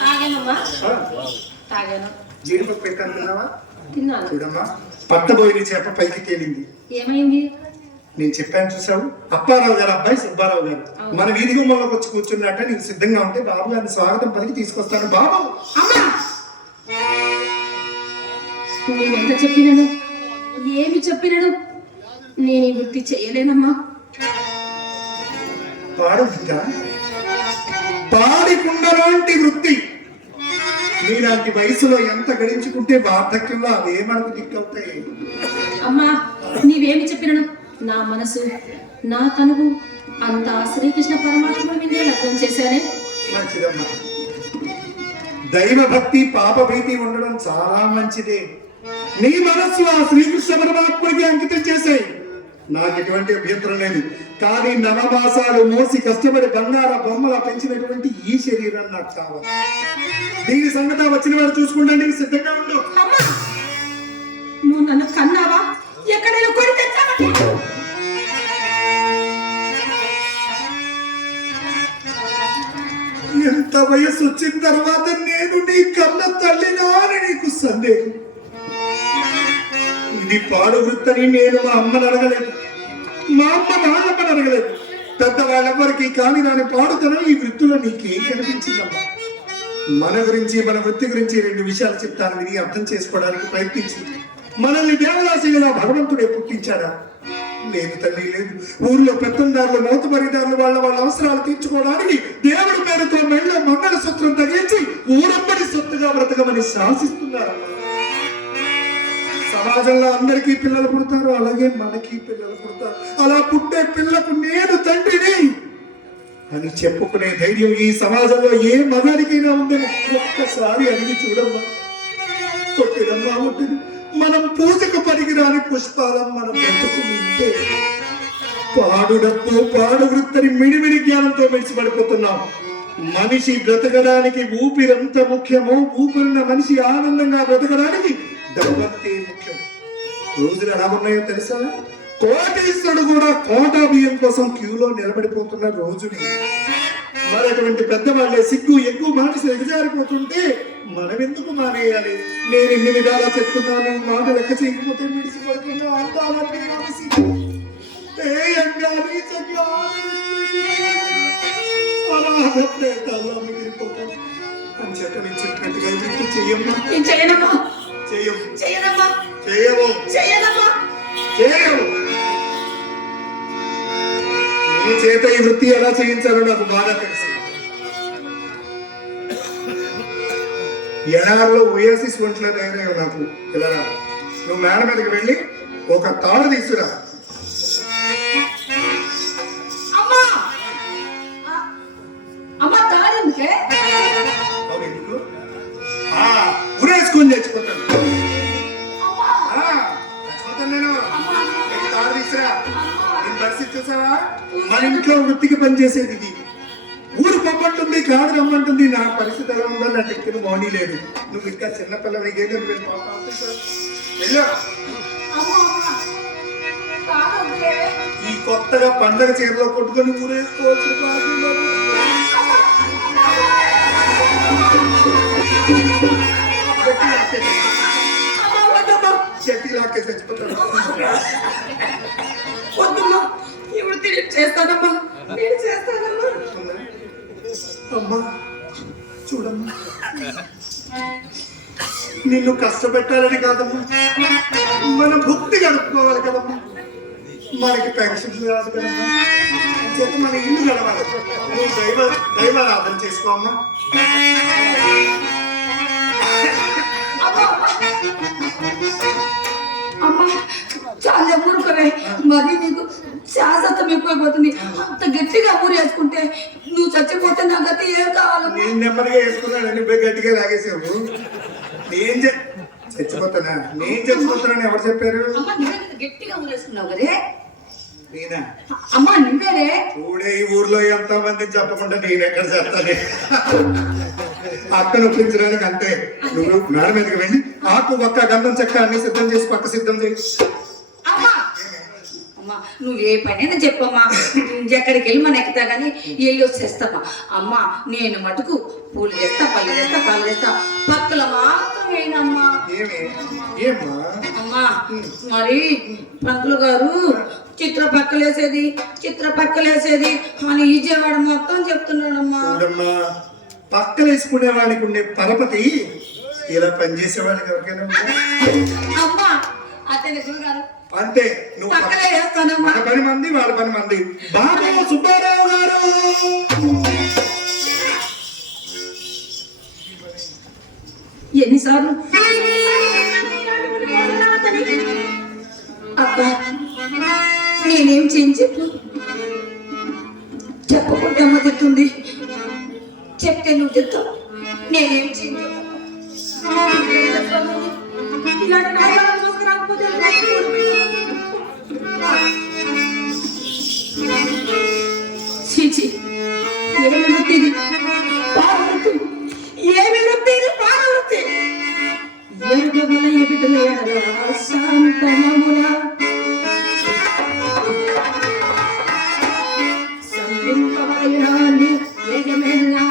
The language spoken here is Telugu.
తాగానమ్మా. తాగాను. జీడిపప్పు పెట్టాను తిన్నావా? తిన్నాను. చూడమ్మా, పట్టబోయిన చేప పైకి తేలింది. ఏమైంది? నేను చెప్పాను చూసావు, అప్పారావు గారు అబ్బాయి సుబ్బారావు గారు మన వీధి గుమ్మంలోకి వచ్చి కూర్చున్నట్టే నీకు సిద్ధంగా ఉంటే బాబు గారిని స్వాగతం పలికి తీసుకొస్తాను. బాబు నేనెంత చెప్పినాను, ఏమి చెప్పినాను, నేను ఈ వృత్తి చేయలేనమ్మా. పాడు పాడికుండలాంటి వృత్తి మీలాంటి వయసులో ఎంత గడించుకుంటే వార్ధక్యంలో అవే మనకు దిక్కవుతాయి. అమ్మా, నీవేమి చెప్పినాను, నా మనసు నా తనువు అంతా శ్రీకృష్ణ పరమాత్మ మీదే లగ్నం చేశానే. మంచిదమ్మా, దైవ భక్తి పాప భీతి ఉండడం చాలా మంచిదే. నీ మనస్సు ఆ శ్రీకృష్ణ పరమాత్మకి అంకితం చేశాయి, నాకు ఎటువంటి అభ్యంతరం లేదు. కానీ నవమాసాలు మోసి కష్టపడి బంగార బొమ్మలా పెంచినటువంటి ఈ శరీరం నాకు కావాలి. దీని సంగతి వచ్చిన వారు చూసుకుంటానికి సిద్ధంగా ఉండు. నువ్వు నన్ను కన్నావా? ఎక్కడైనా కొని తెచ్చావా? ఎంత వయసు వచ్చిన తర్వాత నేను నీ కన్న తల్లినా అని నీకు సందేహం? ఇది పాడు వృత్తని నేను మా అమ్మని అడగలేదు, మా అమ్మ వాళ్ళమ్మని అడగలేదు. పెద్దవాళ్ళెవ్వరికి కాని దాని పాడుతనం ఈ వృత్తిలో నీకేం కనిపించిందమ్మా? మన గురించి మన వృత్తి గురించి 2 విషయాలు చెప్తాను, విని అర్థం చేసుకోవడానికి ప్రయత్నించింది. మనల్ని దేవదాసిగా భగవంతుడే పుట్టించాడా? లేదు తల్లి, లేదు. ఊర్లో పెత్తందారులు మోతుబరిదారులు వాళ్ళ అవసరాలు తీర్చుకోవడానికి దేవుడి పేరుతో మెళ్ళ మంగళ సూత్రం తగిలించి ఊరంబడి సొత్తుగా బ్రతకమని శాసిస్తున్నారు. సమాజంలో అందరికీ పిల్లలు పుడతారు, అలాగే మనకి పిల్లలు పుడతారు. అలా పుట్టే పిల్లకు నేను తండ్రిని అని చెప్పుకునే ధైర్యం ఈ సమాజంలో ఏ మగానికైనా ఉందని ఒక్కసారి అడిగి చూడమ్మా. కొట్టిదమ్మా ఉంటుంది, మనం పూజకు పనికిరాని పుష్పాలం మనం బ్రతుకుంటే పాడు డప్పు పాడు వృత్తిని మిడిమిడి జ్ఞానంతో మెడిసిపడిపోతున్నాం. మనిషి బ్రతకడానికి ఊపిరంత ముఖ్యమో, ఊపిరిన మనిషి ఆనందంగా బ్రతకడానికి డబ్బంతే ముఖ్యం. రోజులు ఎలా ఉన్నాయో తెలుసా? కోటీశ్వరుడు కూడా కోటా బియ్యం కోసం క్యూలో నిలబడిపోతున్న రోజుని. మరి అటువంటి పెద్దవాళ్ళే సిగ్గు ఎక్కువ మానేసి ఎగజారిపోతుంటే మనం ఎందుకు మానేయాలి? నేను ఎన్ని విధాలా చెప్తున్నాను, మాట లెక్క చేయకపోతే మిడిసిపడుతున్నా అందాలంటే మిగిలిపోతాను అని చెప్ప నేను చెప్పినట్టుగా వృత్తి చెయ్యమ్మా. నీ చేత ఈ వృత్తి ఎలా చేయించాలో నాకు బాగా తెలుసు. ఎడారిలో ఓయాసిస్ ఒంట్లో తయారయ్యావు నాకు. ఇలా నువ్వు మేడ మీదకి వెళ్ళి ఒక తాడు తీసుకురా. ఉరేసుకొని చచ్చిపోతాను. నేను తాడు తీసుకురా. నేను పరిస్థితి చూసావా? మన ఇంట్లో వృత్తికి పనిచేసేది ఇది. ఊరు పొమ్మంటుంది, కాదు రమ్మంటుంది. నా పరిస్థితి ఎలా ఉందో నా టెక్కిన మౌని లేదు. నువ్వు ఇంకా చిన్నపిల్లవి ఏదో ఈ కొత్తగా పండగ చీరలో కొట్టుకొని ఊరేసుకోవచ్చు. చెట్టి లాక్కే చచ్చిపోతాను. చేస్తానమ్మా, నేను చేస్తానమ్మా. అమ్మా చూడమ్మా, నిన్ను కష్టపెట్టాలని కాదమ్మా, మన భక్తి గడుపుకోవాలి కదమ్మా. మనకి పెన్షన్ రాదు కదమ్మా, చేత మన ఇల్లు గడవాలి. నువ్వు దైవారాధన చేసుకోమ్మా. అమ్మా చాలా ఊరుకోవే, మరి నీకు శాశ్వతం ఎక్కువైపోతుంది. అంత గట్టిగా ఊరేసుకుంటే నువ్వు చచ్చిపోతే నా గతి ఏం కావాలి? నేను నెమ్మదిగా వేసుకున్నాను, నువ్వే గట్టిగా లాగేసావు. నేను చచ్చిపోతానా? నేను చచ్చిపోతానని ఎవరు చెప్పారు? గట్టిగా ఊరేసుకున్నావు కదే. నేనా? అమ్మా నువ్వేనే. చూడే, ఈ ఊర్లో ఎంతో మంది చెప్పకుండా నేను ఎక్కడ చేస్తానే. అక్కను ఒప్పించడానికి అంతే. నువ్వు మేడ మీదకి వెళ్ళి ఆకు ఒక్క గంధం చెక్క అన్ని సిద్ధం చేసి పక్క సిద్ధం చేయి. అమ్మా నువ్వు ఏ పనైనా చెప్పమ్మా, ఎక్కడికి వెళ్ళి మన ఎక్కుతా కానీ వెళ్ళి వచ్చేస్తామా. అమ్మా నేను మటుకు పూలు చేస్తా, పళ్ళు చేస్తా, పాలు చేస్తా, పక్కల మాత్రం వేయనమ్మా. అమ్మా మరి పంతులు గారు చిత్ర పక్కలేసేది అని విజయవాడ మొత్తం చెప్తున్నాడమ్మా. పక్కలు వేసుకునే వాడికి ఉండే పరపతి ఇలా పనిచేసేవాడికి ఎవరికైనా అమ్మా అతని గురుగారు అంతే. నువ్వు పక్కలే వేస్తానమ్మా. మన 10 మంది వాళ్ళ 10 మంది. బాబు సుబ్బారావు గారు ఎన్నిసార్లు అబ్బా నేనేం చేయని చెప్పకుంటే అమ్మ తిట్టుంది, చెప్తే నువ్వు చెప్తావు. నేనేం చేయని చీచి ఏమి వృత్తి పాడవృత్తి ఎరుగముల ఎదుటల శాంతనముల సంపింపబడినాన్ని యజమెల్లా